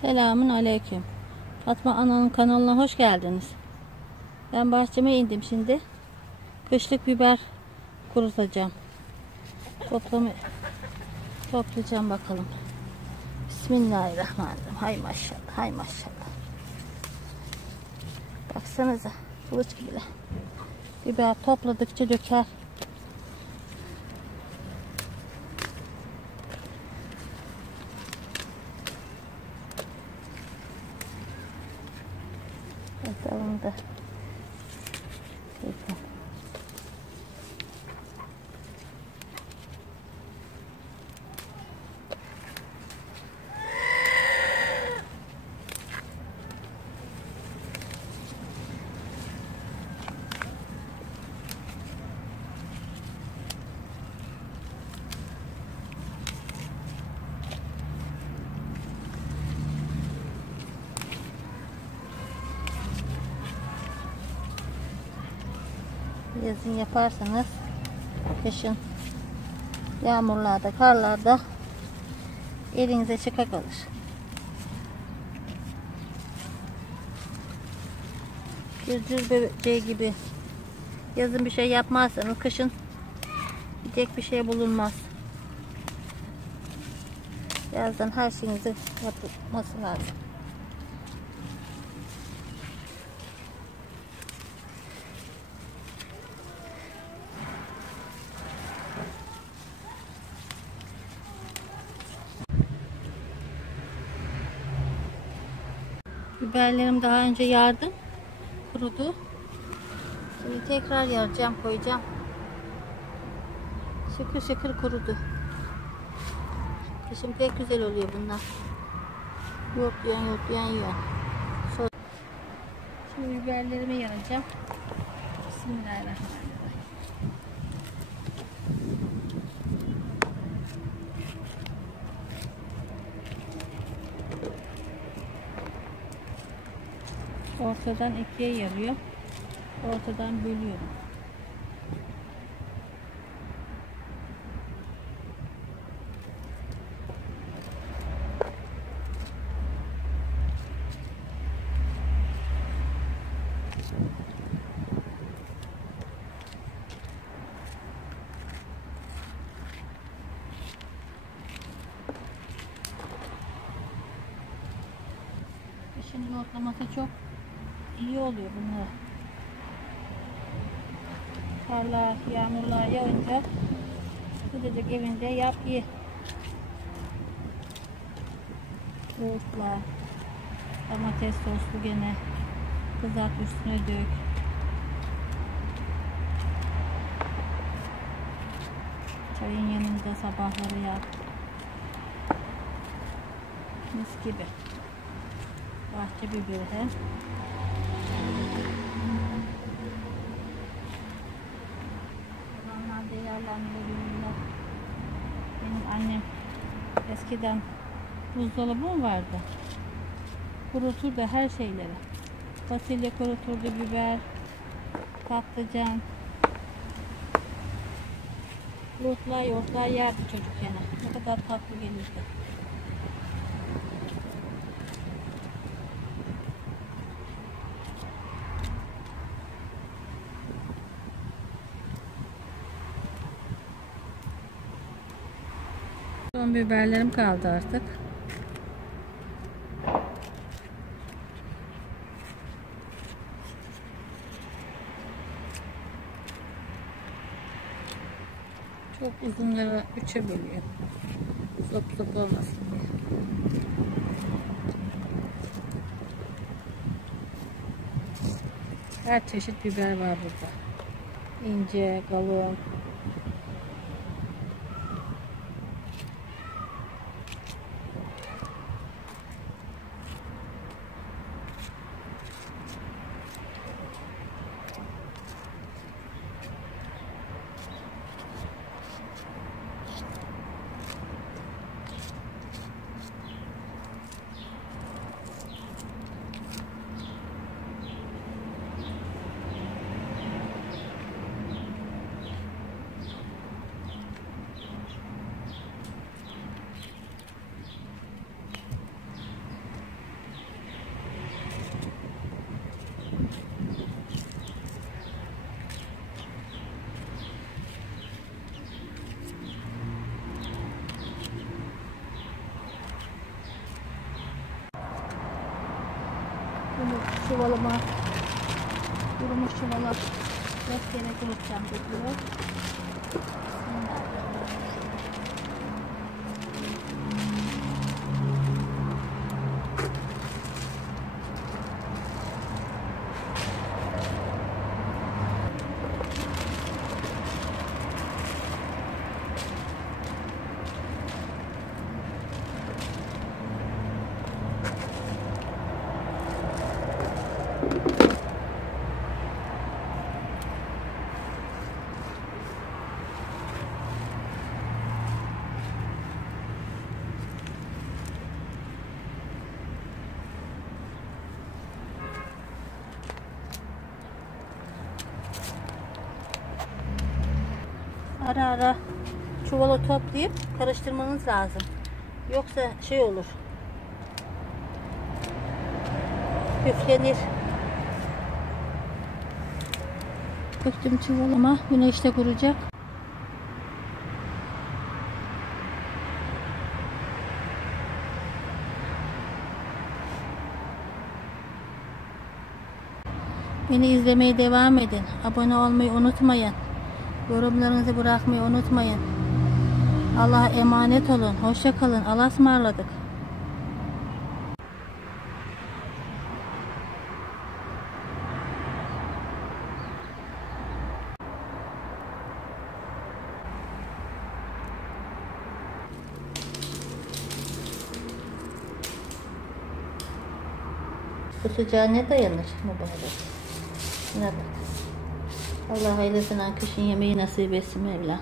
Selamun aleyküm. Fatma Ana'nın kanalına hoş geldiniz. Ben bahçeme indim şimdi. Kışlık biber kurutacağım. Toplayacağım bakalım. Bismillahirrahmanirrahim. Hay maşallah, hay maşallah. Baksanıza, kılıç gibiler. Biber topladıkça döker. Bakalım da. Yazın yaparsanız kışın yağmurlarda, karlarda elinize çıka kalır. Cırcır böceği gibi yazın bir şey yapmazsanız kışın yiyecek bir şey bulunmaz. Yazdan her şeyinizi yapılması lazım. Biberlerim daha önce yardım, kurudu. Şimdi tekrar yaracağım, koyacağım. Şıkır şıkır kurudu. Kışın pek güzel oluyor bunlar. Yoklayan yiyor. Şimdi biberlerimi yaracağım. Bismillahirrahmanirrahim. Ortadan ikiye yarıyor. Ortadan bölüyorum. Şimdi yoğurtlaması çok iyi oluyor bunlar. Karlar, yağmurlar yağınca sıcacık evinde yap ye. Yoğurtla, domates soslu gene kızart, üstüne dök. Çayın yanında sabahları yap. Mis gibi. Bahçe biberi de. Olanlar değerlendiriyorlar. Benim annem eskiden buzdolabı mı vardı? Kuruturdu her şeyleri. Fasulye kuruturdu, biber, patlıcan. Yoğurtlar yerdi çocukken. Ne kadar tatlı gelirdi. Son biberlerim kaldı artık. Çok uzunlara üçe bölüyor. Sop olmasın diye. Her çeşit biber var burada. İnce, kalın. çuvalıma, kurumuş çuvala 4 kere koyacağım diyor. Ara ara çuvala toplayıp karıştırmanız lazım. Yoksa şey olur. Küflenir. Döktüm çuvalıma. Güneşte kuracak. Beni izlemeye devam edin. Abone olmayı unutmayın. Yorumlarınızı bırakmayı unutmayın. Allah'a emanet olun. Hoşça kalın. Allah'a ısmarladık. Bu sıcağa ne dayanır mübarek? Şuna bak. Allah hayırlısından kışın yemeği nasip etsin Mevla.